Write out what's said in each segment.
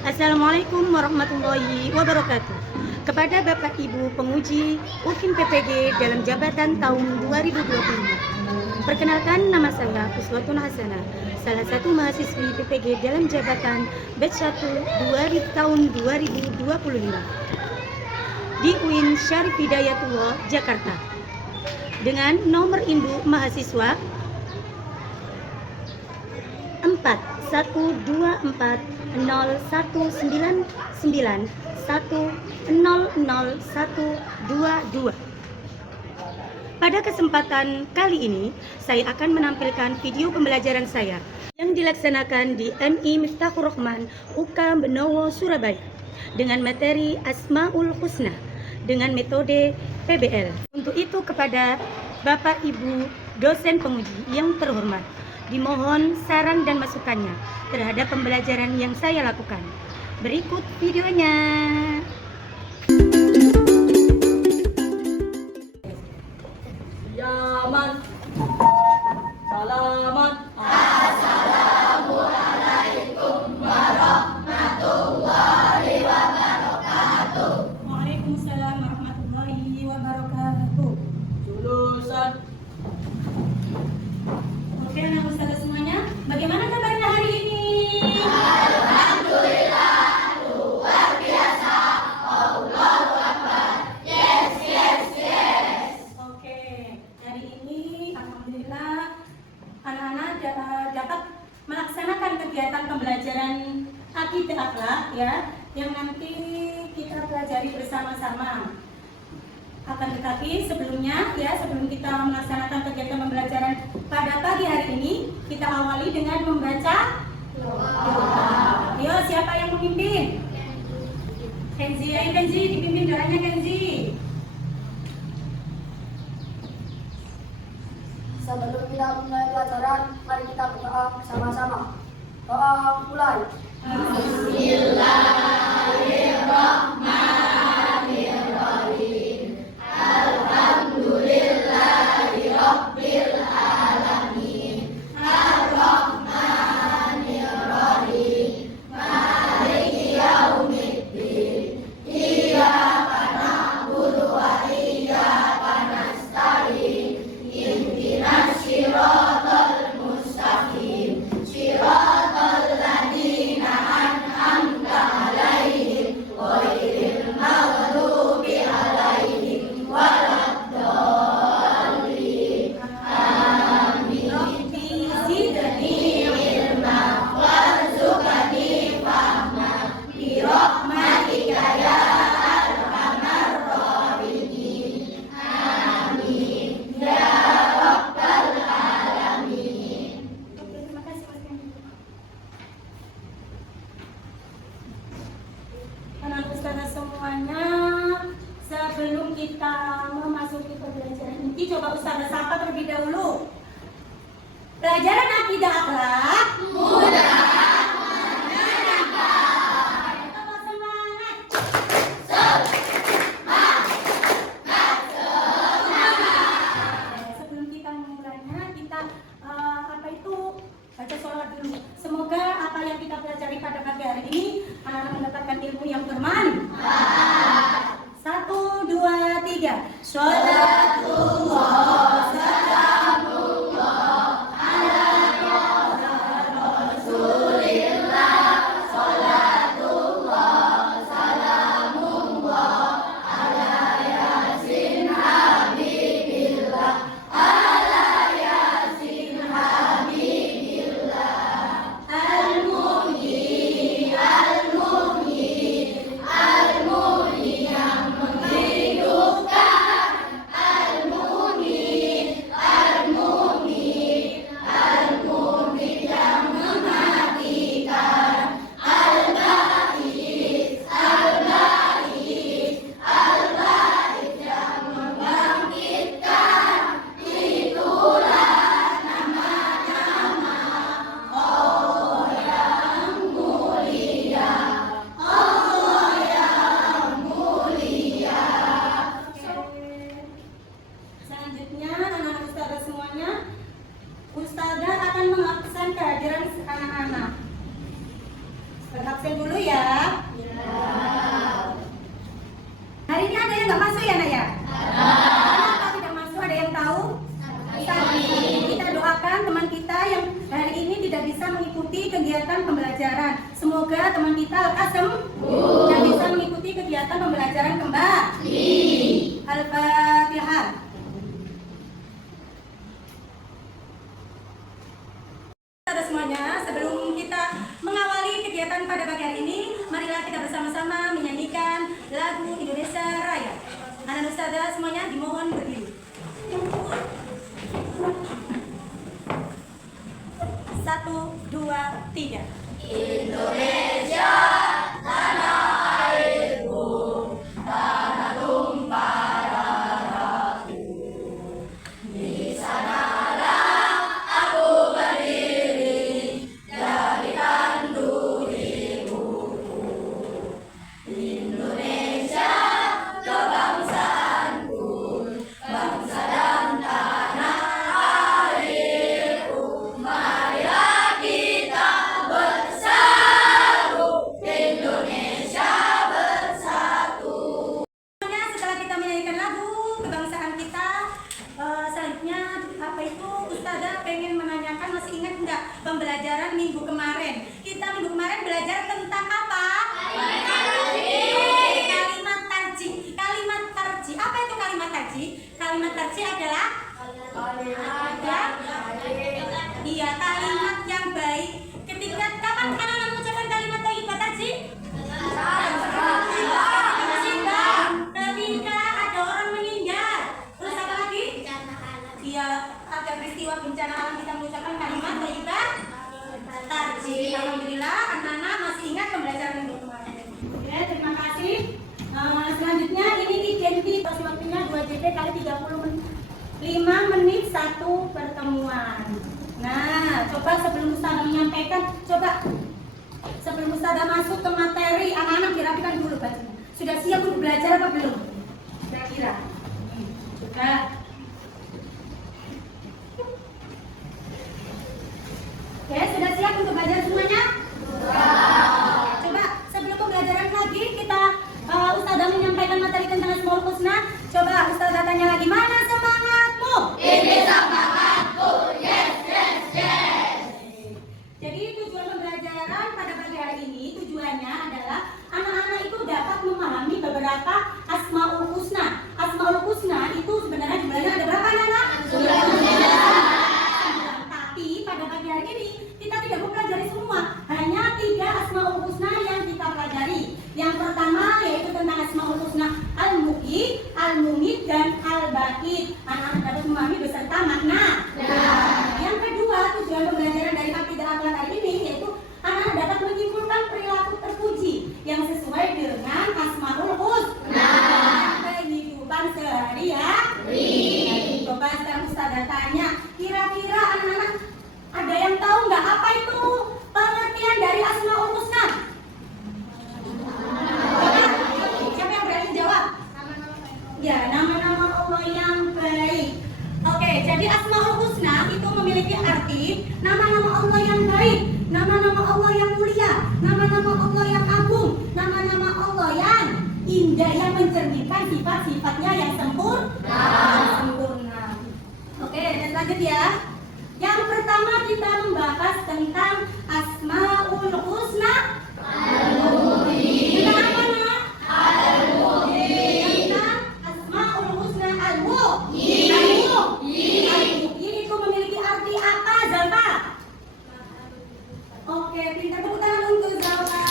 Assalamualaikum warahmatullahi wabarakatuh. Kepada Bapak Ibu penguji UKIM PPG dalam jabatan tahun 2025. Perkenalkan, nama saya Uswatun Hasanah, salah satu mahasiswi PPG dalam jabatan batch 1 tahun 2025 di UIN Syarif Hidayatullah, Jakarta. Dengan nomor induk mahasiswa 4124199100122. Pada kesempatan kali ini, saya akan menampilkan video pembelajaran saya yang dilaksanakan di MI Miftahur Rahman, UK Benowo, Surabaya, dengan materi Asmaul Husna dengan metode PBL. Untuk itu, kepada Bapak Ibu dosen penguji yang terhormat, dimohon saran dan masukannya terhadap pembelajaran yang saya lakukan. Berikut videonya. Yaman, salaman, Assalamualaikum warahmatullahi wabarakatuh. Waalaikumsalam warahmatullahi wabarakatuh. jurusan, Oke, anak ustazah semuanya, bagaimana kabarnya hari ini? Alhamdulillah, luar biasa. Allahu Akbar. Yes, yes, yes. Oke, hari ini alhamdulillah anak-anak dapat melaksanakan kegiatan pembelajaran akidah akhlak ya, yang nanti kita pelajari bersama-sama. Akan tetapi sebelumnya ya, sebelum kita melaksanakan kegiatan pembelajaran pada pagi hari ini, kita awali dengan membaca doa. Ayo, siapa yang memimpin? Kenzi, ayo Kenzi, dipimpin doanya Kenzi. Sebelum kita mulai pelajaran, mari kita berdoa bersama-sama. Doa mulai. Bismillahirrahmanirrahim. Alhamdulillahirabbil alamin. Arrahmanirrahim. Maliki yaumiddin. Iyyaka na'budu wa iyyaka nasta'in. Ihdinas siratal mustaqim. Siratal ladzina an'amta 'alaihim Absen dulu ya. Hari ini ada yang nggak masuk ya, Nak ya? Kenapa tidak masuk? Ada yang tahu? Sakit. Kita doakan teman kita yang hari ini tidak bisa mengikuti kegiatan pembelajaran. Semoga teman kita lekas sembuh dan bisa mengikuti kegiatan pembelajaran kembali. Al-Fatihah. Saudara semuanya, sebelum kita mengawali kegiatan pada pagi hari ini, marilah kita bersama-sama menyanyikan lagu Indonesia Raya. Anak ustazah semuanya dimohon berdiri. 1, 2, 3. Indonesia, tanah airku, tanah tumpah darahku. Di sanalah aku berdiri dari tandu ibuku. Indonesia, kebangsaanku, bangsa dan tanah airku. Marilah kita bersatu, Indonesia bersatu. Setelah kita menyanyikan lagu kebangsaan kita, selanjutnya apa itu Ustazah pengen menanyakan, masih ingat nggak pembelajaran minggu kemarin? Kita minggu kemarin belajar tentang apa? Kalimat tarji. Kalimat tarji. Apa itu kalimat tarji? Kalimat tarji adalah iya, kalimat yang baik. Ketika kapan anak-anak mengucapkan kalimat thayyibah tarji? Ketika ada orang meninggal. Terus apa lagi? Iya, ada peristiwa bencana alam kita mengucapkan kalimat thayyibah tarji. Alhamdulillah anak-anak masih ingat pembelajaran minggu kemarin. Oke, terima kasih. Selanjutnya ini identitas waktunya 2 JP kali 35 menit 1 pertemuan. Nah, coba sebelum Ustazah menyampaikan, sebelum Ustazah masuk ke materi, anak-anak dirapikan dulu bajunya. Sudah siap untuk belajar apa belum? Kira-kira. Sudah. Oke, sudah siap untuk belajar semuanya? Coba sebelum pembelajaran lagi kita Ustazah menyampaikan materi tentang Asmaul Husna. Coba Ustazah tanya lagi, mana semangatmu? Ini semangatku, yes, yes, yes. Jadi tujuan pembelajaran pada pagi hari ini tujuannya adalah anak-anak itu dapat memahami beberapa Asmaul Husna. Asmaul Husna itu sebenarnya jumlahnya ada berapa anak-anak? 9. Tapi pada pagi hari ini kita tidak mempelajari semua, hanya 3 Asmaul Husna yang kita pelajari. Yang pertama yaitu tentang Asmaul Husna Al-Muhyi, Al-Mumit, dan Al-Baqi. Anak-anak dapat memahami beserta makna. Yang kedua, tujuan pembelajaran dari akidah akhlak hari ini yaitu anak-anak dapat menyimpulkan perilaku terpuji yang sesuai dengan Asmaul Husna kehidupan sehari-hari. Coba sekarang Ustazah tanya, kira-kira anak-anak ada yang tahu nggak apa itu pengertian dari Asmaul Husna? Siapa yang berani jawab? Ya, nama-nama Allah yang baik. Oke, jadi Asmaul Husna itu memiliki arti nama-nama Allah yang baik, nama-nama Allah yang mulia, nama-nama Allah yang agung, nama-nama Allah yang indah, yang mencerminkan sifat-sifatnya yang sempurna. Oke, dan lanjut ya. Yang pertama kita membahas tentang Asmaul Husna Al-Muhyi. Tentang apa, Nak? Al-Muhyi. Tentang Asmaul Husna Al-Muhyi. Al-Muhyi itu memiliki arti apa, Zalfa? Oke, pintar, tepuk tangan untuk Zalfa.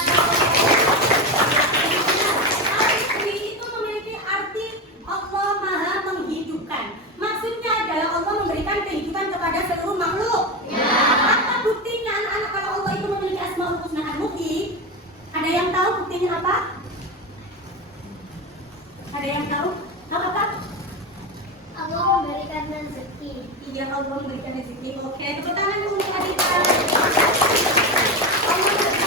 Al-Muhyi itu memiliki arti Allah Maha menghidupkan. Maksudnya adalah Allah memberikan kehidupan kepada seluruh makhluk. Apa buktinya anak-anak kalau Allah itu memiliki Asmaul Husna Al-Muhyi? Ada yang tahu buktinya apa? Ada yang tahu? Tahu apa? Allah memberikan rezeki. Iya, Allah memberikan rezeki. Oke, tepuk tangan untuk Adita. Allah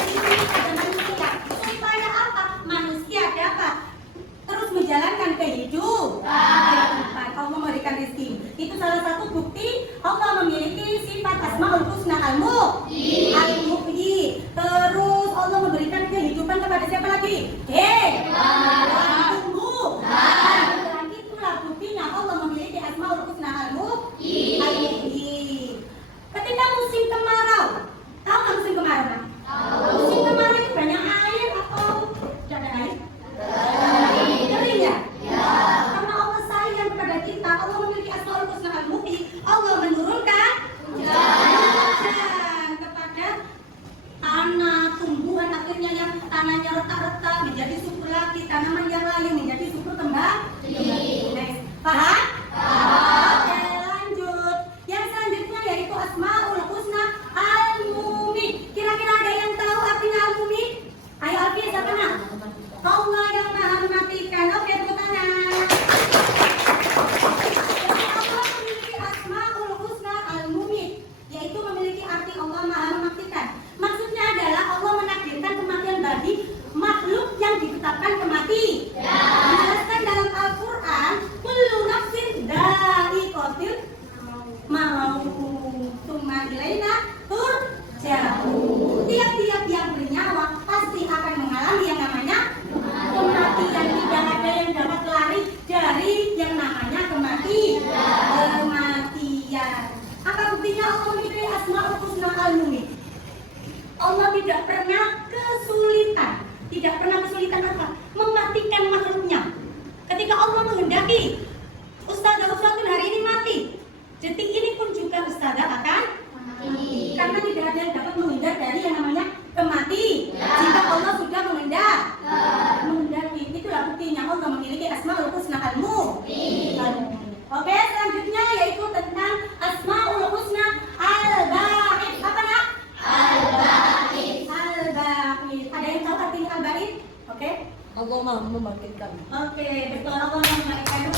selanjutnya yang tanahnya retak-retak menjadi subur lagi, tanaman yang lain menjadi subur kembali. Next. Paham? Oke, lanjut. Yang selanjutnya yaitu Asmaul Husna Al-Mumit. Kira-kira ada yang tahu artinya Al-Mumit? Ayo Alfi, siapa nak? Allah yang maha mematikan. Oke, tepuk tangan. Allah memiliki Asmaul Husna Al-Mumit, yaitu memiliki arti Allah maha mematikan. Maksudnya adalah Allah menakdirkan kematian bagi makhluk yang ditetapkan kemati. Menjelaskan dalam Al-Quran, kullu nafsin dha'iqatul maut, tsumma ilaina turja'un. Tiap-tiap yang bernyawa pasti akan mengalami yang namanya kematian. Tidak ada yang dapat lari dari yang namanya kematian. Apa buktinya Allah memiliki Asmaul Husna Al-Mumit? Allah tidak pernah kesulitan. Tidak pernah kesulitan apa? Mematikan makhluknya. Ketika Allah menghendaki Ustazah hari ini mati, detik ini pun juga Ustazah akan mati. Karena tidak ada yang dapat menghindar dari yang namanya kematian. Jika Allah sudah menghendaki, itulah buktinya Allah memiliki Asmaul Husna Al-Mumit. Oke, selanjutnya yaitu tentang Asmaul Husna Al-Ba'id. Apa nak? Al-Ba'id. Ada yang tahu artinya Al-Ba'id? Oke. Allah maha membangkitkan. Oke, betul. Allah membangkitkan.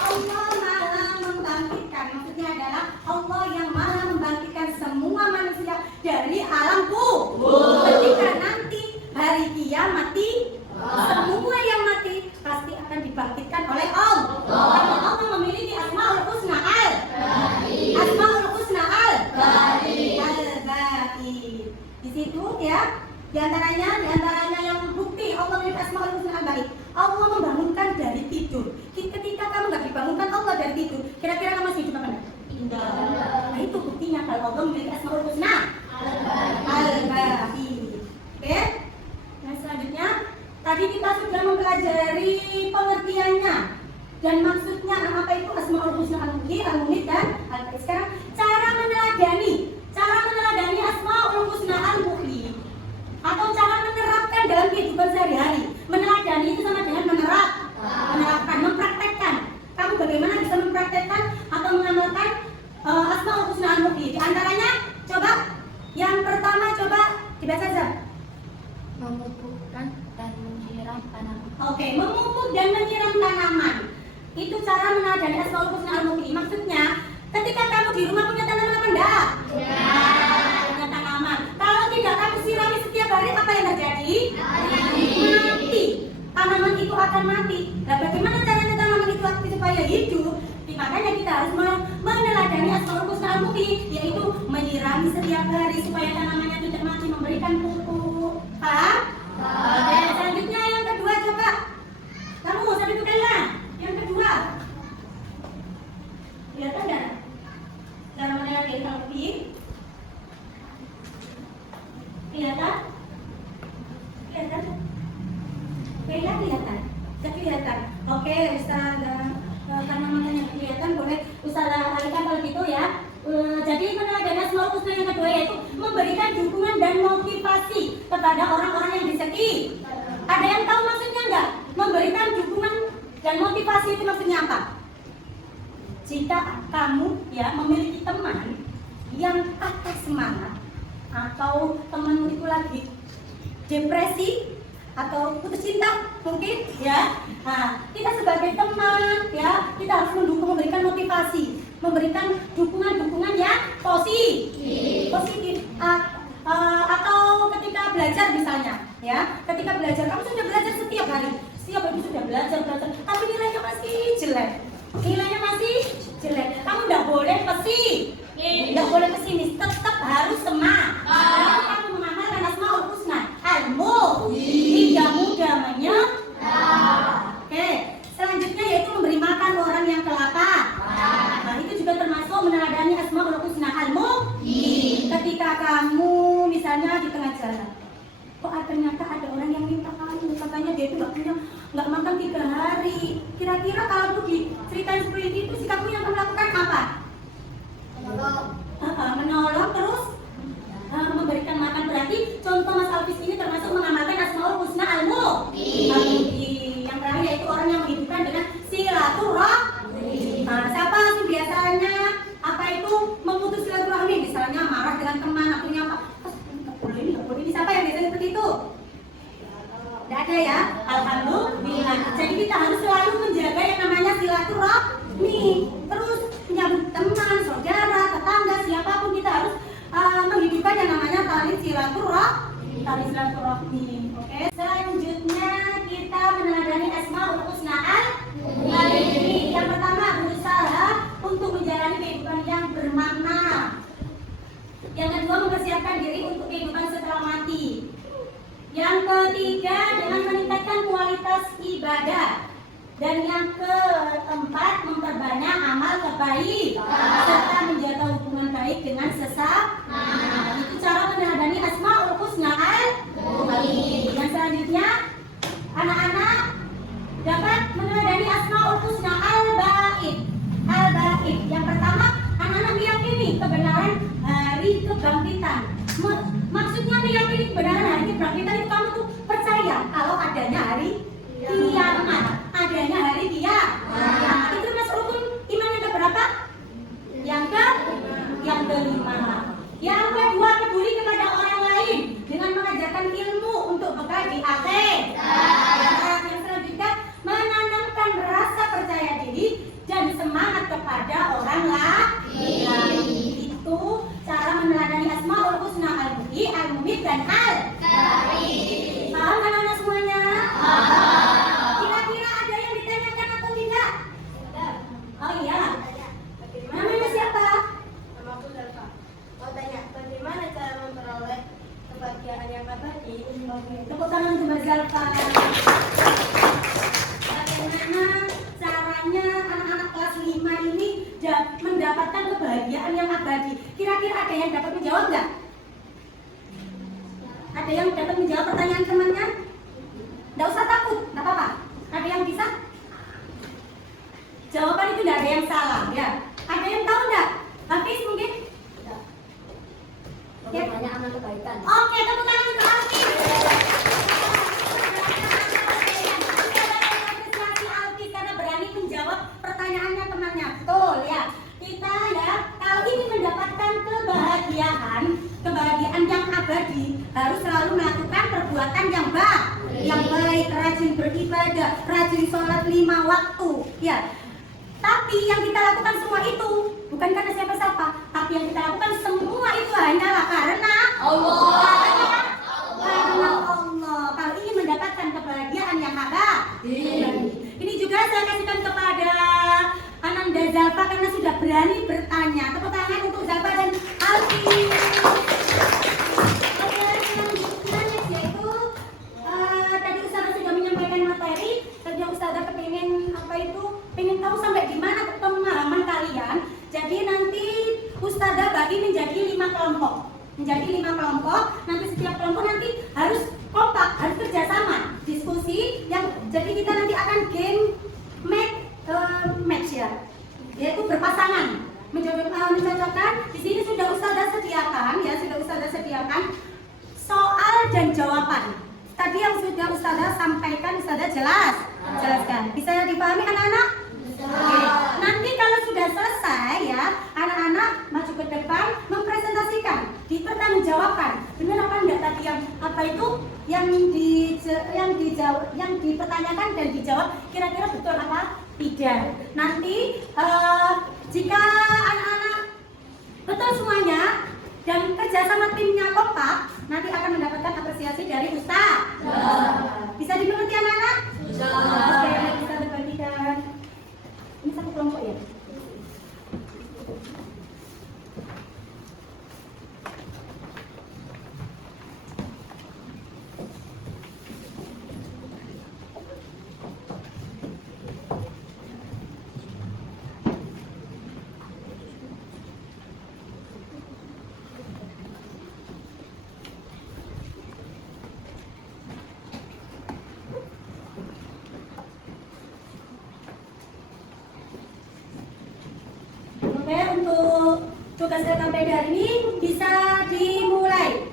Allah maha membangkitkan. Maksudnya adalah Allah yang maha membangkitkan semua manusia dari alam kubur. Ketika nanti hari kiamat, semua yang mati pasti akan dibangkitkan oleh Allah. Karena Allah memiliki Asmaul Husna Asmaul Husna Al-Ba'id. Di situ ya. Di antaranya yang bukti Allah memiliki Asmaul Husna Al-Ba'id. Allah membangunkan dari tidur. Ketika kamu nggak dibangunkan Allah dari tidur, kira-kira kamu masih hidup apa enggak? Nah itu buktinya kalau Allah memiliki Asmaul Husna Al-Ba'id. Oke? Nah selanjutnya, tadi kita sudah mempelajari pengertiannya dan maksudnya apa itu Asmaul Husna Al-Mumit dan Al-Ba'id. Sekarang cara meneladani Asmaul Husna Al-Mumit atau cara menerapkan dalam kehidupan sehari-hari. Meneladani itu sama dengan menerapkan, mempraktekkan. Kamu bagaimana bisa mempraktekkan atau mengamalkan Asmaul Husna Al-Mumit? Di antaranya, coba yang pertama coba dibaca saja. Memupukkan dan menyiram tanaman. Oke, memupuk dan menyiram tanaman. Itu cara meneladani Asmaul Husna Al-Mumit. Maksudnya, ketika kamu di rumah punya tanaman apa enggak? Punya tanaman. Kalau tidak kamu sirami setiap hari, apa yang terjadi? Mati. Tanaman itu akan mati. Nah, bagaimana caranya tanaman itu aktif supaya hidup? Makanya kita harus meneladani Asmaul Husna Al-Mumit, yaitu menyirami setiap hari supaya tanamannya tidak mati, memberikan pupuk. Paham? Oke, selanjutnya yang kedua coba. Kamu mau sampai tukang. Yang kedua. Kelihatan enggak? Cara meneladani Al-Mumit. Kelihatan? Kelihatan. Oke, Ustazah. Karena makanya kelihatan boleh Ustazah alihkan kalau gitu ya. Jadi meneladani Asmaul Husna yang kedua yaitu memberikan dukungan dan motivasi kepada orang-orang yang di sekitar. Ada yang tahu maksudnya enggak? Memberikan dukungan dan motivasi itu maksudnya apa? Jika kamu ya memiliki teman yang patah semangat atau temanmu itu lagi depresi atau putus cinta mungkin ya. Nah, kita sebagai teman ya, kita harus memberikan motivasi, memberikan dukungan yang positif. Atau ketika belajar misalnya ya, ketika belajar kamu sudah belajar setiap hari sudah belajar, tapi nilainya masih jelek. Kamu tidak boleh pesimis, tetap harus semangat. Kamu mengamalkan Asmaul Husna Al-Mumit, tidak mudah menyerah. Oke, selanjutnya yaitu memberi makan orang yang kelaparan. Nah, itu juga termasuk meneladani Asmaul Husna Al-Mumit. Ketika kamu misalnya di tengah jalan, kok ternyata ada orang yang minta kamu, katanya dia itu nggak makan 3 hari. Kira-kira kalau diceritain seperti itu, sikapmu yang akan melakukan apa? Menolong terus tali silaturahmi. Oke. Selanjutnya kita meneladani Asmaul Husna al-Husna. Yang pertama, berusaha untuk menjalani kehidupan yang bermakna. Yang kedua, mempersiapkan diri untuk kehidupan setelah mati. Yang ketiga, dengan meningkatkan kualitas ibadah. Dan yang keempat, memperbanyak amal kebaikan serta menjaga hubungan baik dengan sesama. Itu cara meneladani Asmaul Husna al-Husna. Yang selanjutnya, anak-anak dapat meneladani Asmaul Husna al-Ba'id. Yang pertama, anak-anak meyakini kebenaran hari kebangkitan. Maksudnya meyakini kebenaran hari kebangkitan itu kamu tuh percaya kalau adanya hari kiamat, adanya hari kiamat. Itu masuk rukun iman yang keberapa? Yang kelima. Yang kedua, peduli kepada orang lain dengan mengajarkan ilmu untuk bekal di akhir. Yang selanjutnya, menanamkan rasa percaya diri dan semangat kepada orang lain. Itu cara meneladani Asmaul Husna al-Muhyi, al-Mumit dan al-Karim. Paham anak-anak semuanya? Kira-kira ada yang ditanyakan atau tidak? Oh iya. Namanya siapa? Namaku Zalfa. Mau tanya, bagaimana cara memperoleh kebahagiaan yang abadi? Tepuk tangan untuk Zalfa. Bagaimana caranya anak-anak kelas 5 ini mendapatkan kebahagiaan yang abadi? Kira-kira ada yang dapat menjawab nggak? Ada yang dapat menjawab pertanyaan temannya? Nggak usah takut, nggak apa-apa. Ada yang bisa? Jawaban itu nggak ada yang salah, ya. Ada yang tahu nggak? Hafiz mungkin? Banyak amal kebaikan. Oke, tepuk tangan untuk Hafiz. Karena berani menjawab pertanyaannya temannya. Betul ya. Kita ya, kalau ingin mendapatkan kebahagiaan yang abadi, harus selalu melakukan perbuatan yang baik, rajin beribadah, rajin sholat 5 waktu, ya. Tapi yang kita lakukan semua itu bukan karena siapa-siapa, tapi yang kita lakukan semua itu hanyalah karena Allah. Karena Allah. Kalau ingin mendapatkan kebahagiaan yang abadi. Ini juga saya kasihkan kepada Ananda Zalfa karena sudah berani bertanya. Tepuk tangan untuk Zalfa dan Alfi. Oke, selanjutnya yaitu tadi Ustazah sudah menyampaikan materi. Tadi Ustazah pengen tahu sampai di mana pemahaman kalian. Jadi nanti Ustazah bagi menjadi 5 kelompok. Nanti setiap kelompok nanti harus kompak, harus kerjasama, diskusi. Jadi kita nanti akan game match ya, yaitu berpasangan, mencocokkan. Di sini sudah Ustazah sediakan soal dan jawaban. Tadi yang sudah Ustazah sampaikan, Ustazah jelaskan. Bisa dipahami anak-anak? Oke. Nanti kalau sudah selesai ya, anak-anak maju ke depan mempresentasikan, dipertanggungjawabkan. Benar apa enggak tadi yang dipertanyakan dan dijawab kira-kira betul apa tidak. Nanti jika anak-anak betul semuanya dan kerjasama timnya kompak, nanti akan mendapatkan apresiasi dari Ustaz. Bisa dimengerti anak-anak? Oke, bisa dibagikan. Ini satu kelompok ya? Oke, untuk tugas LKPD hari ini bisa dimulai.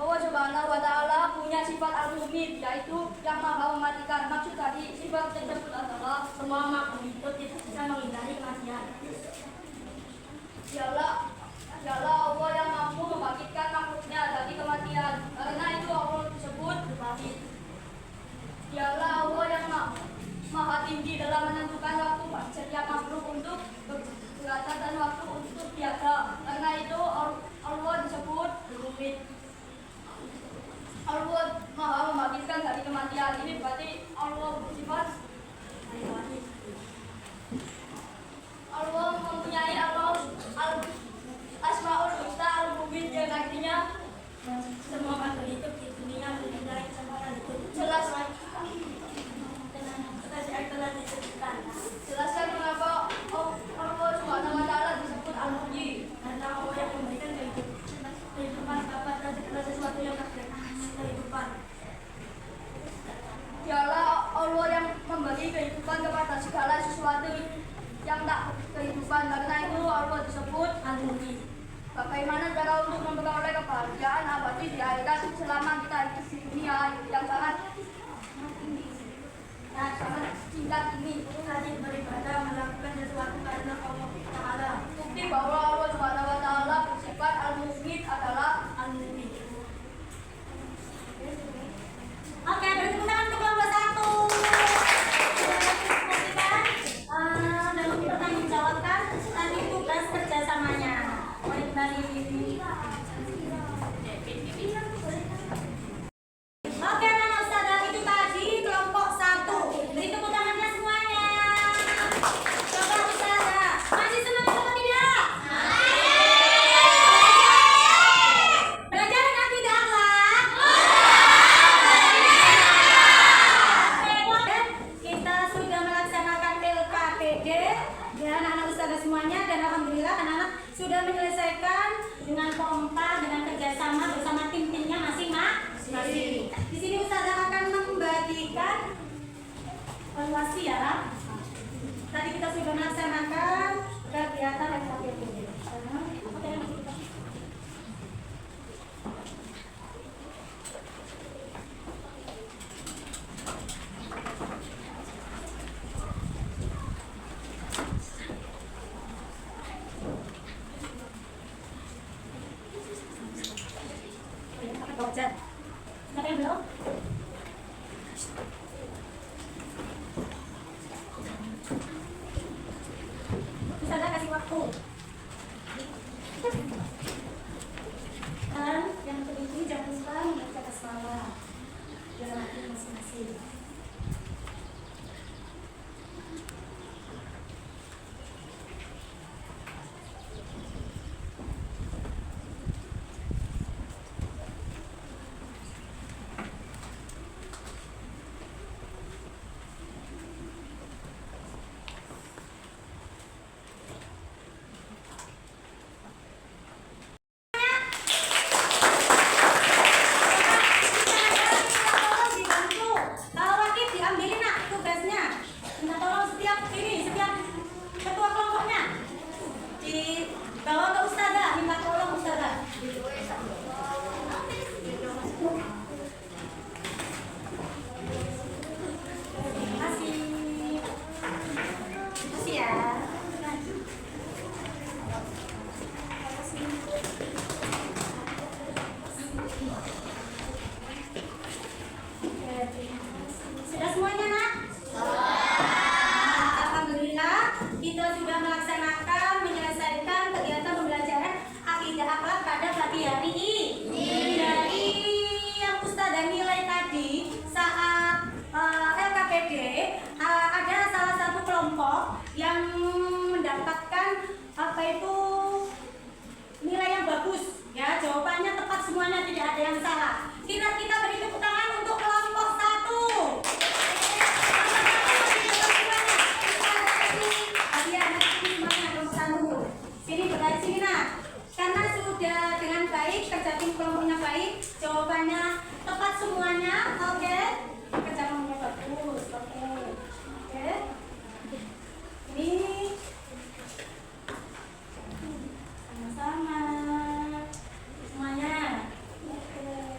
Allah Subhanahu wa Ta'ala punya sifat al-mumit, yaitu yang maha mematikan. Maksud tadi sifat tersebut adalah semua makhluk itu tidak bisa menghindari kematian. Dialah Allah yang mampu membangkitkan makhluknya dari kematian. Karena itu Allah disebut al-Baqi. Dialah Allah yang maha tinggi dalam menentukan waktu setiap makhluk untuk berkata dan waktu untuk tiada. Karena itu Allah disebut al-Mumit. Allah maha membangkitkan dari kematian. Ini berarti Allah bersifat Allah mempunyai Asmaul Husna al-Mubin, yang artinya semua makhluk hidup di dunia mempunyai kesempatan itu. Jelaskan mengapa Allah Subhanahu wa Ta'ala disebut Al-Muhyi, karena Allah yang memberikan kehidupan kepada segala sesuatu yang ada kehidupan. Dialah Allah yang memberi kehidupan kepada segala sesuatu yang tak kehidupan. Karena itu Allah disebut Al-Muhyi. Bagaimana cara untuk memperoleh kebahagiaan abadi di akhirat selama kita hidup di dunia yang sangat singkat ini? Rajin beribadah, melakukan sesuatu karena Allah Ta'ala. Bukti bahwa Allah Subhanahu wa Ta'ala bersifat Al-Mumit adalah Al-Mumit. Oke, beri tepuk tangan untuk kelompok 1. Dan untuk bertanggung jawabkan tadi tugas kerjasamanya. Baik dari Oke, Nana Ustazah, itu tadi kelompok 1. Beri tepuk tangannya semuanya. Coba Ustazah, masih senang atau tidak? Belajar akidah akhlak? Kita sudah melaksanakan LKPD ya anak-anak Ustazah semuanya, dan alhamdulillah anak-anak sudah menyelesaikan dengan kompak, dengan kerjasama bersama tim-timnya masing-masing. Di sini Ustazah akan membagikan evaluasi ya. Tadi kita sudah melaksanakan kegiatan LKPD. Siapa yang belum? Ustazah kasih waktu. Dan yang terpenting jangan lupa membaca basmalah dalam hati masing-masing. Sudah semuanya, Nak? Alhamdulillah, kita sudah menyelesaikan kegiatan pembelajaran akidah akhlak pada pagi hari ini. Dari yang Ustazah nilai tadi saat LKPD, ada salah satu kelompok yang mendapatkan nilai yang bagus. Ya, jawabannya tepat semuanya, tidak ada yang salah. Kita beri tepuk tangan untuk kelompok 1. Sini berada sini, Nak. Karena sudah dengan baik, kerja tim kelompoknya baik, jawabannya tepat semuanya. Oke. Kerja kelompoknya bagus. Oke. Ini sama-sama semuanya. Oke.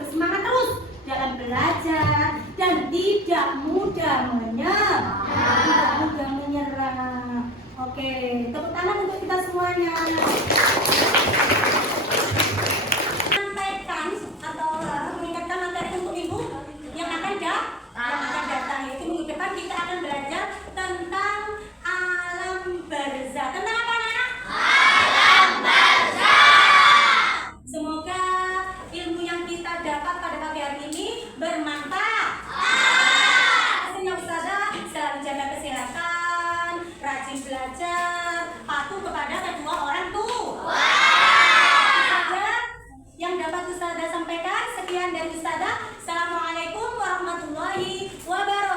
bersemangat terus dalam belajar dan tidak mudah menyerah. Tidak mudah menyerah. Oke, tepuk tangan untuk kita semuanya. Sampaikan atau mengingatkan materi untuk minggu yang akan datang, yaitu minggu depan kita akan belajar tentang alam barzah. Tentang apa, anak? Alam barzah. Semoga ilmu yang kita dapat pada pagi hari ini bermanfaat. Pesannya Ustazah, selalu jaga kesehatan, rajin belajar, patuh kepada kedua orang tua. Yang dapat Ustazah sampaikan, sekian dari Ustazah. Assalamualaikum warahmatullahi wabarakatuh.